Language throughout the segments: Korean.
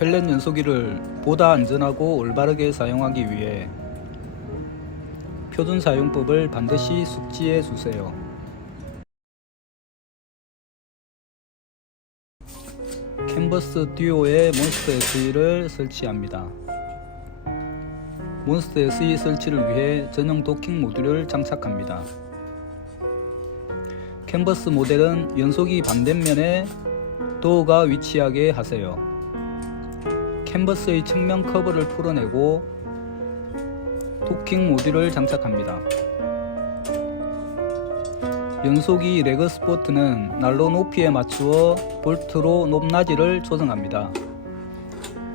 펠렛 연소기를 보다 안전하고 올바르게 사용하기 위해 표준 사용법을 반드시 숙지해 주세요. 캔버스 듀오에 몬스터 SE를 설치합니다. 몬스터 SE 설치를 위해 전용 도킹 모듈을 장착합니다. 캔버스 모델은 연소기 반대면에 도어가 위치하게 하세요. 캔버스의 측면 커버를 풀어내고 도킹 모듈을 장착합니다. 연소기 레그 스포트는 난로 높이에 맞추어 볼트로 높낮이를 조정합니다.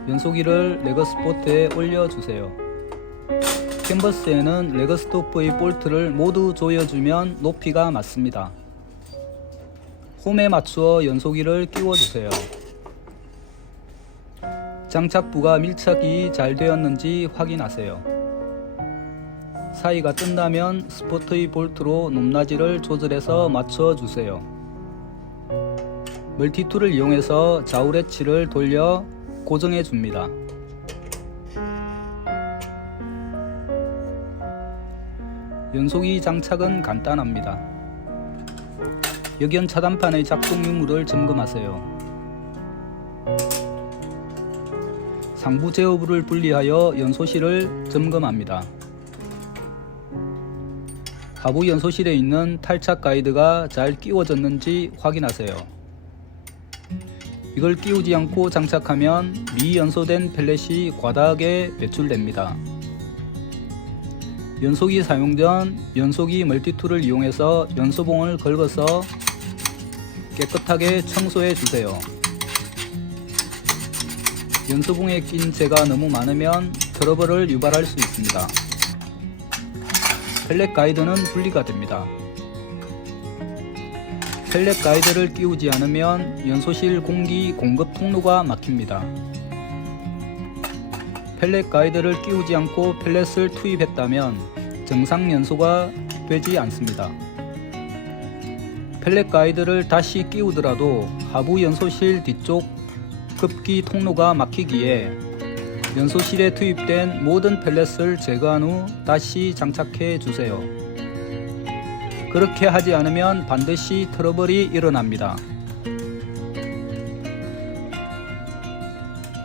연소기를 레그 스포트에 올려주세요. 캔버스에는 레그 스토프의 볼트를 모두 조여주면 높이가 맞습니다. 홈에 맞추어 연소기를 끼워주세요. 장착부가 밀착이 잘 되었는지 확인하세요. 사이가 뜬다면 스포트의 볼트로 높낮이를 조절해서 맞춰주세요. 멀티툴을 이용해서 좌우 레치를 돌려 고정해줍니다. 연소기 장착은 간단합니다. 역연 차단판의 작동 유무를 점검하세요. 상부 제어부를 분리하여 연소실을 점검합니다. 하부 연소실에 있는 탈착 가이드가 잘 끼워졌는지 확인하세요. 이걸 끼우지 않고 장착하면 미연소된 펠렛이 과다하게 배출됩니다. 연소기 사용 전 연소기 멀티툴을 이용해서 연소봉을 긁어서 깨끗하게 청소해 주세요. 연소봉에 낀 재가 너무 많으면 트러블을 유발할 수 있습니다. 펠렛 가이드는 분리가 됩니다. 펠렛 가이드를 끼우지 않으면 연소실 공기 공급 통로가 막힙니다. 펠렛 가이드를 끼우지 않고 펠렛을 투입했다면 정상 연소가 되지 않습니다. 펠렛 가이드를 다시 끼우더라도 하부 연소실 뒤쪽 급기 통로가 막히기에 연소실에 투입된 모든 펠렛을 제거한 후 다시 장착해 주세요. 그렇게 하지 않으면 반드시 트러블이 일어납니다.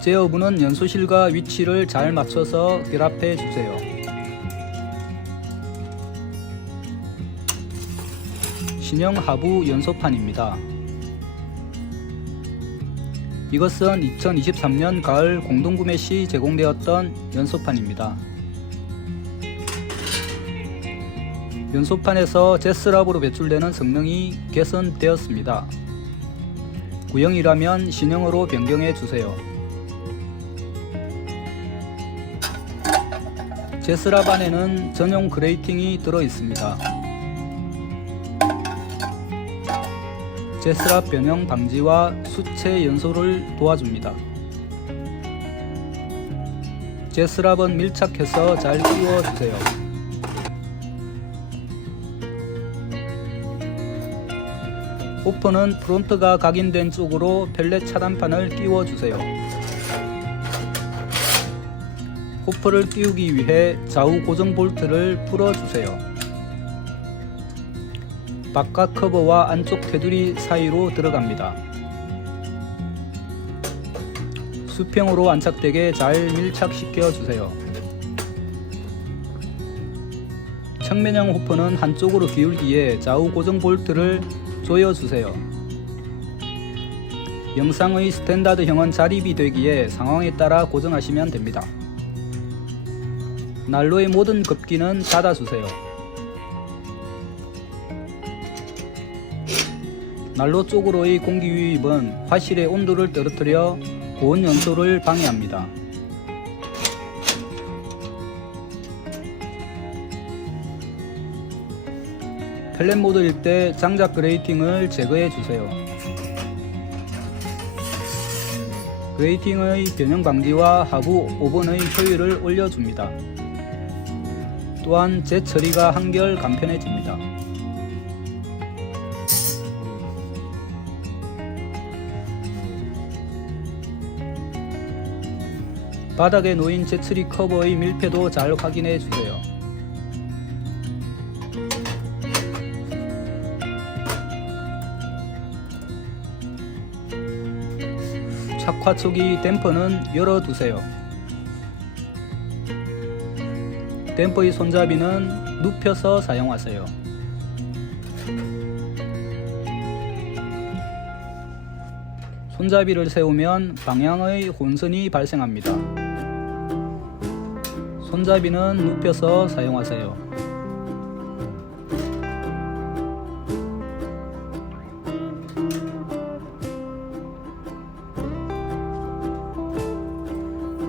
제어부는 연소실과 위치를 잘 맞춰서 결합해 주세요. 신형 하부 연소판입니다. 이것은 2023년 가을 공동구매 시 제공되었던 연소판입니다. 연소판에서 제스랍으로 배출되는 성능이 개선되었습니다. 구형이라면 신형으로 변경해 주세요. 제스랍 안에는 전용 그레이팅이 들어 있습니다. 제스랍 변형 방지와 수체 연소를 도와줍니다. 제스랍은 밀착해서 잘 끼워주세요. 호퍼는 프론트가 각인된 쪽으로 펠렛 차단판을 끼워주세요. 호퍼를 끼우기 위해 좌우 고정 볼트를 풀어주세요. 바깥 커버와 안쪽 테두리 사이로 들어갑니다. 수평으로 안착되게 잘 밀착시켜 주세요. 측면형 호퍼는 한쪽으로 기울기에 좌우 고정 볼트를 조여주세요. 영상의 스탠다드형은 자립이 되기에 상황에 따라 고정하시면 됩니다. 난로의 모든 급기는 닫아주세요. 난로 쪽으로의 공기 유입은 화실의 온도를 떨어뜨려 고온 연소를 방해합니다. 펠렛 모드일 때 장작 그레이팅을 제거해 주세요. 그레이팅의 변형 방지와 하부 오븐의 효율을 올려줍니다. 또한 재처리가 한결 간편해집니다. 바닥에 놓인 제트리 커버의 밀폐도 잘 확인해 주세요. 착화초기 댐퍼는 열어두세요. 댐퍼의 손잡이는 눕혀서 사용하세요. 손잡이를 세우면 방향의 혼선이 발생합니다. 손잡이는 눕혀서 사용하세요.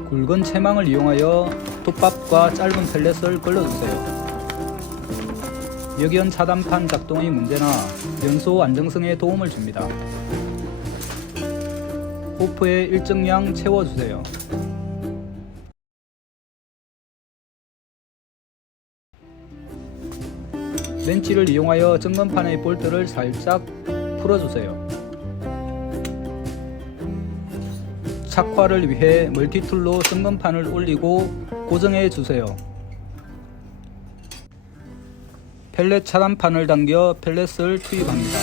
굵은 채망을 이용하여 톱밥과 짧은 펠렛을 걸러주세요. 역연 차단판 작동의 문제나 연소 안정성에 도움을 줍니다. 호프에 일정량 채워주세요. 렌치를 이용하여 점검판의 볼트를 살짝 풀어주세요. 착화를 위해 멀티툴로 점검판을 올리고 고정해 주세요. 펠렛 차단판을 당겨 펠렛을 투입합니다.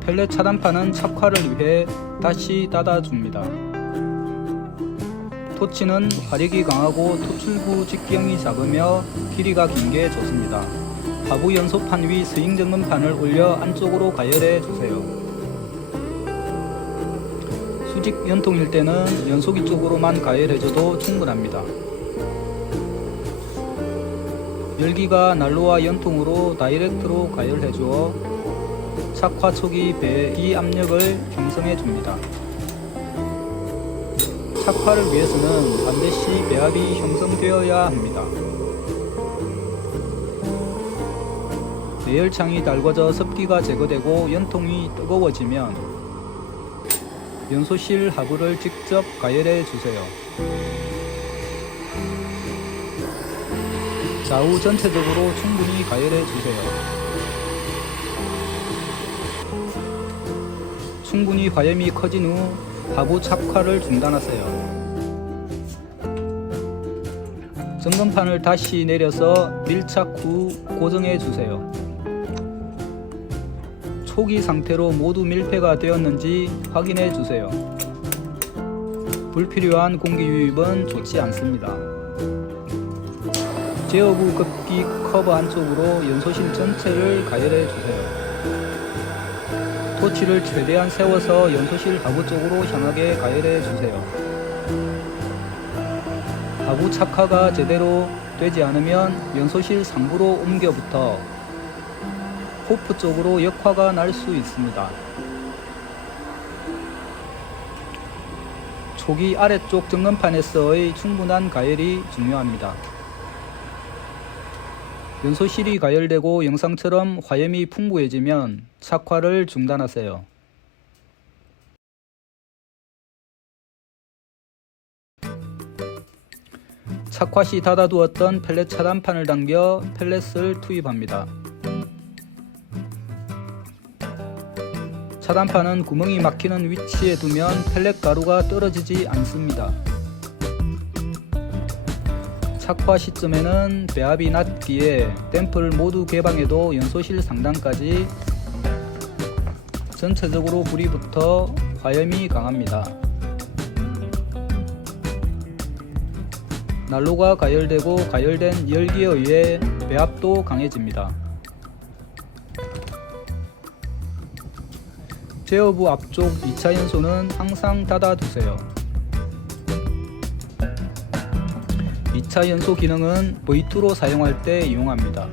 펠렛 차단판은 착화를 위해 다시 닫아줍니다. 토치는 화력이 강하고 토출구 직경이 작으며 길이가 긴 게 좋습니다. 하부 연소판 위 스윙 점검판을 올려 안쪽으로 가열해 주세요. 수직 연통일 때는 연소기 쪽으로만 가열해줘도 충분합니다. 열기가 난로와 연통으로 다이렉트로 가열해주어 착화 초기 배기 압력을 형성해줍니다. 착화를 위해서는 반드시 배압이 형성되어야 합니다. 내열창이 달궈져 습기가 제거되고 연통이 뜨거워지면 연소실 하부를 직접 가열해 주세요. 좌우 전체적으로 충분히 가열해 주세요. 충분히 화염이 커진 후 하부 착화를 중단하세요. 점검판을 다시 내려서 밀착 후 고정해 주세요. 초기 상태로 모두 밀폐가 되었는지 확인해 주세요. 불필요한 공기 유입은 좋지 않습니다. 제어부 급기 커버 안쪽으로 연소실 전체를 가열해 주세요. 토치를 최대한 세워서 연소실 하부 쪽으로 향하게 가열해 주세요. 하부 착화가 제대로 되지 않으면 연소실 상부로 옮겨부터 호프 쪽으로 역화가 날 수 있습니다. 초기 아래쪽 점검판에서의 충분한 가열이 중요합니다. 연소실이 가열되고 영상처럼 화염이 풍부해지면 착화를 중단하세요. 착화 시 닫아두었던 펠렛 차단판을 당겨 펠렛을 투입합니다. 차단판은 구멍이 막히는 위치에 두면 펠렛 가루가 떨어지지 않습니다. 착화 시점에는 배압이 낮기에 댐프를 모두 개방해도 연소실 상단까지 전체적으로 불이 붙어 화염이 강합니다. 난로가 가열되고 가열된 열기에 의해 배압도 강해집니다. 제어부 앞쪽 2차 연소는 항상 닫아두세요. 2차 연소 기능은 V2로 사용할 때 이용합니다.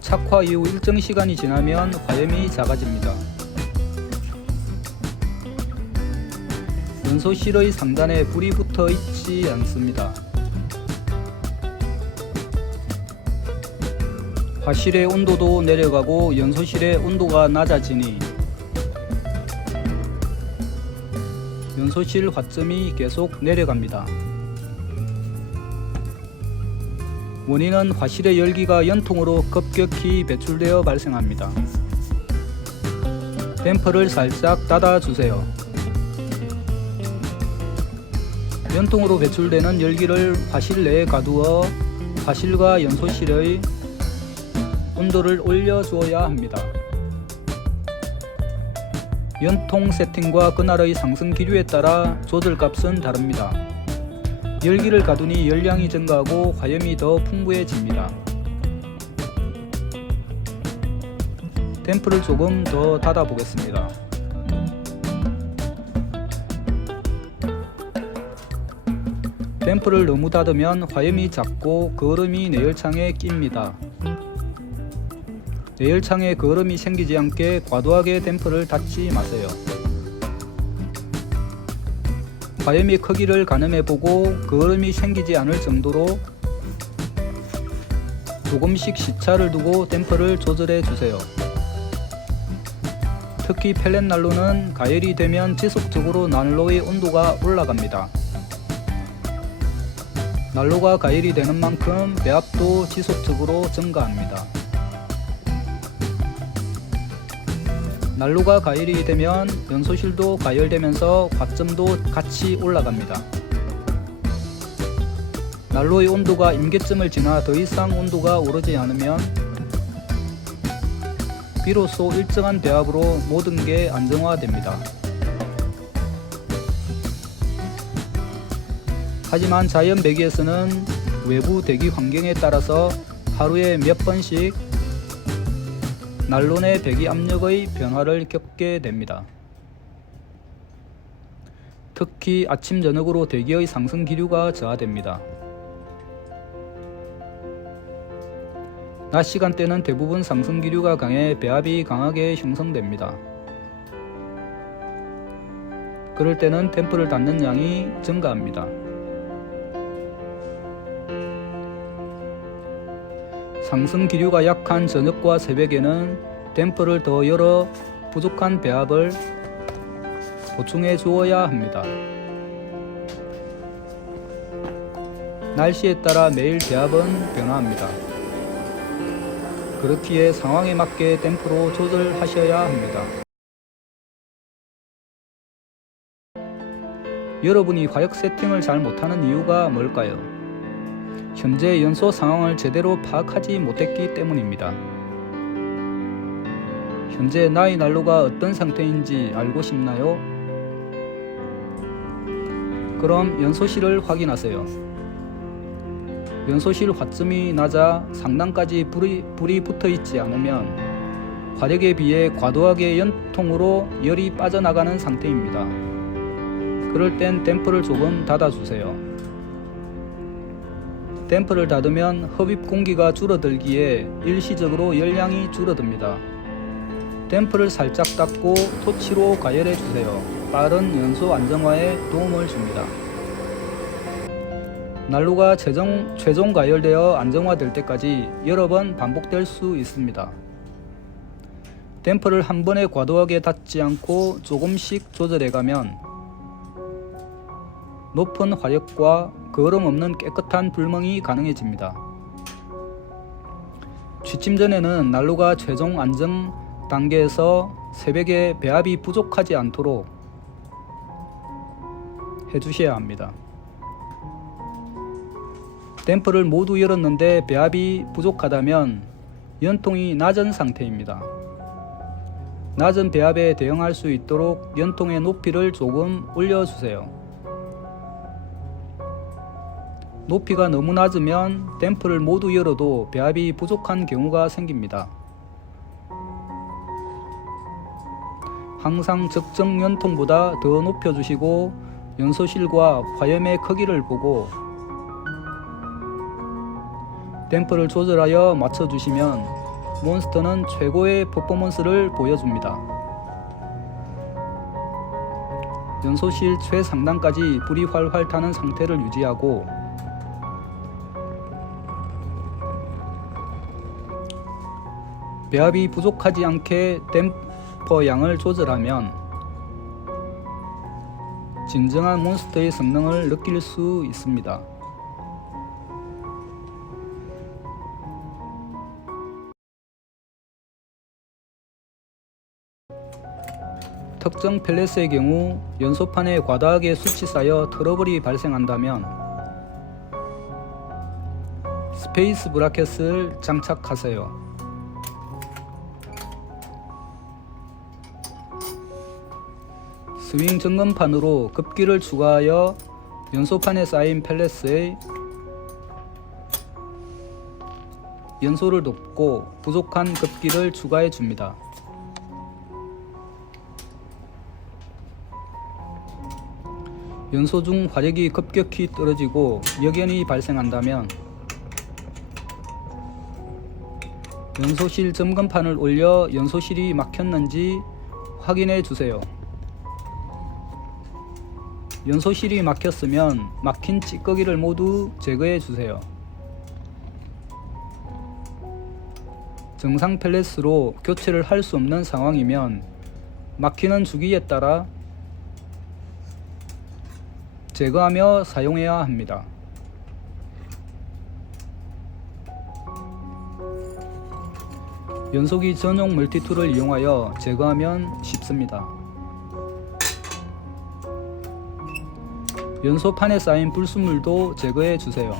착화 이후 일정 시간이 지나면 화염이 작아집니다. 연소실의 상단에 불이 붙어 있지 않습니다. 화실의 온도도 내려가고 연소실의 온도가 낮아지니 연소실 화점이 계속 내려갑니다. 원인은 화실의 열기가 연통으로 급격히 배출되어 발생합니다. 댐퍼를 살짝 닫아주세요. 연통으로 배출되는 열기를 화실 내에 가두어 화실과 연소실의 온도를 올려주어야 합니다. 연통 세팅과 그날의 상승 기류에 따라 조절값은 다릅니다. 열기를 가두니 열량이 증가하고 화염이 더 풍부해집니다. 댐프를 조금 더 닫아 보겠습니다. 댐프를 너무 닫으면 화염이 작고 거름이 내열창에 낍니다. 내열창에 거름이 생기지 않게 과도하게 댐프를 닫지 마세요. 화염의 크기를 가늠해보고 거름이 생기지 않을 정도로 조금씩 시차를 두고 댐퍼를 조절해 주세요. 특히 펠렛 난로는 가열이 되면 지속적으로 난로의 온도가 올라갑니다. 난로가 가열이 되는 만큼 배압도 지속적으로 증가합니다. 난로가 가열이 되면 연소실도 가열되면서 과점도 같이 올라갑니다. 난로의 온도가 임계점을 지나 더 이상 온도가 오르지 않으면 비로소 일정한 배압으로 모든 게 안정화됩니다. 하지만 자연 배기에서는 외부 대기 환경에 따라서 하루에 몇 번씩 난로 내 배기 압력의 변화를 겪게 됩니다. 특히 아침 저녁으로 대기의 상승 기류가 저하됩니다. 낮 시간대는 대부분 상승 기류가 강해 배압이 강하게 형성됩니다. 그럴 때는 댐프를 닫는 양이 증가합니다. 상승 기류가 약한 저녁과 새벽에는 댐퍼를 더 열어 부족한 배압을 보충해 주어야 합니다. 날씨에 따라 매일 배압은 변화합니다. 그렇기에 상황에 맞게 댐퍼로 조절하셔야 합니다. 여러분이 화력 세팅을 잘 못하는 이유가 뭘까요? 현재 연소 상황을 제대로 파악하지 못했기 때문입니다. 현재 나의 난로가 어떤 상태인지 알고 싶나요? 그럼 연소실을 확인하세요. 연소실 화점이 낮아 상단까지 불이 붙어 있지 않으면 화력에 비해 과도하게 연통으로 열이 빠져나가는 상태입니다. 그럴 땐 댐퍼를 조금 닫아주세요. 댐퍼를 닫으면 흡입 공기가 줄어들기에 일시적으로 열량이 줄어듭니다. 댐퍼를 살짝 닫고 토치로 가열해 주세요. 빠른 연소 안정화에 도움을 줍니다. 난로가 최종 가열되어 안정화될 때까지 여러 번 반복될 수 있습니다. 댐퍼를 한 번에 과도하게 닫지 않고 조금씩 조절해가면 높은 화력과 거름 없는 깨끗한 불멍이 가능해집니다. 취침 전에는 난로가 최종 안정 단계에서 새벽에 배압이 부족하지 않도록 해주셔야 합니다. 댐퍼를 모두 열었는데 배압이 부족하다면 연통이 낮은 상태입니다. 낮은 배압에 대응할 수 있도록 연통의 높이를 조금 올려주세요. 높이가 너무 낮으면 댐퍼를 모두 열어도 배압이 부족한 경우가 생깁니다. 항상 적정 연통보다 더 높여주시고 연소실과 화염의 크기를 보고 댐퍼를 조절하여 맞춰주시면 몬스터는 최고의 퍼포먼스를 보여줍니다. 연소실 최상단까지 불이 활활 타는 상태를 유지하고 배압이 부족하지 않게 댐퍼 양을 조절하면 진정한 몬스터의 성능을 느낄 수 있습니다. 특정 펠렛의 경우 연소판에 과다하게 숯이 쌓여 트러블이 발생한다면 스페이스 브라켓을 장착하세요. 스윙 점검판으로 급기를 추가하여 연소판에 쌓인 펠렛의 연소를 돕고 부족한 급기를 추가해 줍니다. 연소 중 화력이 급격히 떨어지고 역연이 발생한다면 연소실 점검판을 올려 연소실이 막혔는지 확인해 주세요. 연소실이 막혔으면 막힌 찌꺼기를 모두 제거해 주세요. 정상 펠렛으로 교체를 할 수 없는 상황이면 막히는 주기에 따라 제거하며 사용해야 합니다. 연소기 전용 멀티툴을 이용하여 제거하면 쉽습니다. 연소판에 쌓인 불순물도 제거해 주세요.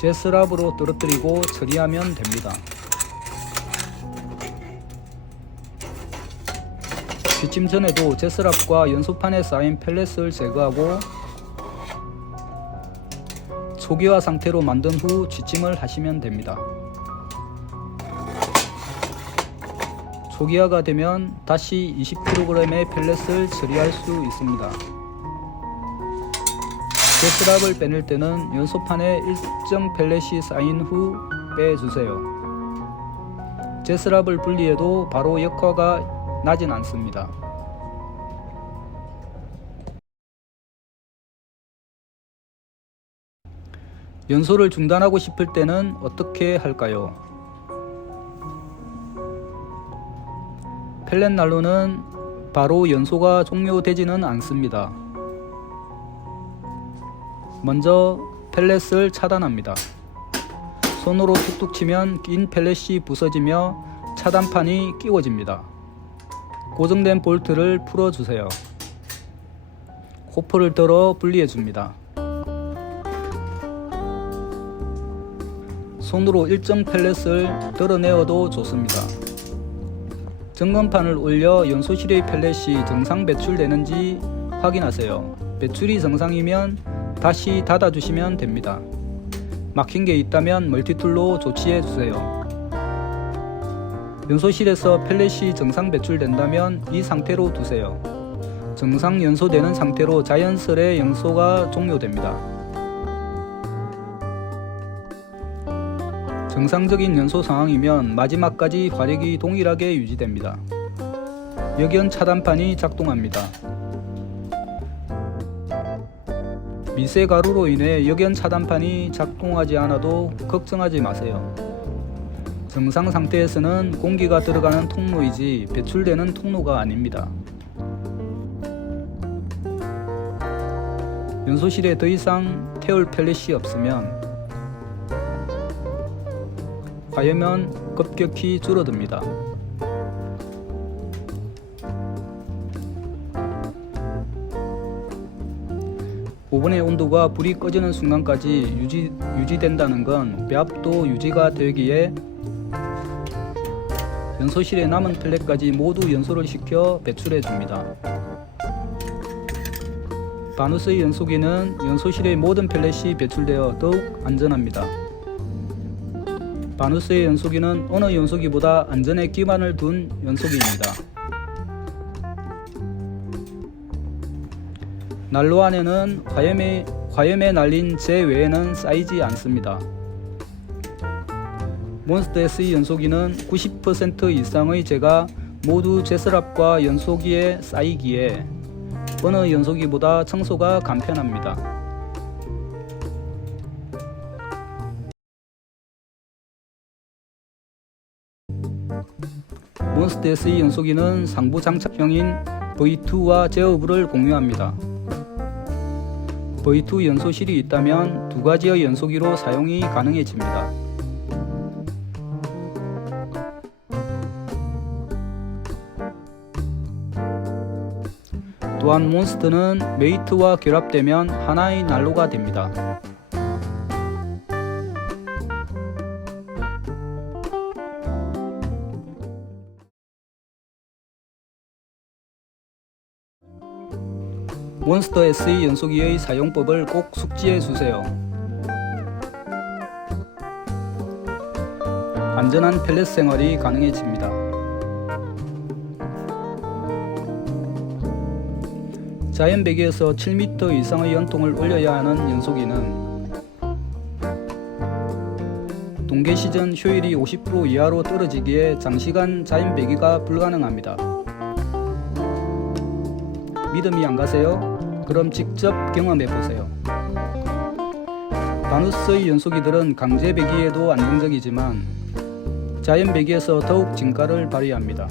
제스랍으로 떨어뜨리고 처리하면 됩니다. 뒷짐 전에도 제스랍과 연소판에 쌓인 펠렛을 제거하고 초기화 상태로 만든 후 뒷짐을 하시면 됩니다. 초기화가 되면 다시 20kg의 펠렛을 처리할 수 있습니다. 제스랍을 빼낼 때는 연소판에 일정 펠렛이 쌓인 후 빼주세요. 제스랍을 분리해도 바로 역화가 나진 않습니다. 연소를 중단하고 싶을 때는 어떻게 할까요? 펠렛 난로는 바로 연소가 종료되지는 않습니다. 먼저 펠렛을 차단합니다. 손으로 툭툭 치면 낀 펠렛이 부서지며 차단판이 끼워집니다. 고정된 볼트를 풀어주세요. 호프를 들어 분리해줍니다. 손으로 일정 펠렛을 드러내어도 좋습니다. 점검판을 올려 연소실의 펠렛이 정상 배출되는지 확인하세요. 배출이 정상이면 다시 닫아주시면 됩니다. 막힌 게 있다면 멀티툴로 조치해주세요. 연소실에서 펠렛이 정상 배출된다면 이 상태로 두세요. 정상 연소되는 상태로 자연스레 연소가 종료됩니다. 정상적인 연소 상황이면 마지막까지 화력이 동일하게 유지됩니다. 역연 차단판이 작동합니다. 미세 가루로 인해 역연 차단판이 작동하지 않아도 걱정하지 마세요. 정상 상태에서는 공기가 들어가는 통로이지 배출되는 통로가 아닙니다. 연소실에 더 이상 태울 펠렛이 없으면 화염은 급격히 줄어듭니다. 오븐의 온도가 불이 꺼지는 순간까지 유지된다는 건 배합도 유지가 되기에 연소실에 남은 펠렛까지 모두 연소를 시켜 배출해 줍니다. 바누스의 연소기는 연소실의 모든 펠렛이 배출되어 더욱 안전합니다. 바누스의 연소기는 어느 연소기보다 안전에 기반을 둔 연소기입니다. 난로 안에는 화염에 날린 재 외에는 쌓이지 않습니다. 몬스터 S 연소기는 90% 이상의 재가 모두 제스랍과 연소기에 쌓이기에 어느 연소기보다 청소가 간편합니다. 몬스터 S 연소기는 상부 장착형인 V2와 제어부를 공유합니다. V2 연소실이 있다면 두 가지의 연소기로 사용이 가능해집니다. 또한 몬스터는 메이트와 결합되면 하나의 난로가 됩니다. 몬스터 SE 연소기의 사용법을 꼭 숙지해 주세요. 안전한 펠렛 생활이 가능해집니다. 자연 배기에서 7m 이상의 연통을 올려야 하는 연소기는 동계 시전 효율이 50% 이하로 떨어지기에 장시간 자연 배기가 불가능합니다. 믿음이 안 가세요? 그럼 직접 경험해 보세요. 바누스의 연소기들은 강제 배기에도 안정적이지만 자연 배기에서 더욱 진가를 발휘합니다.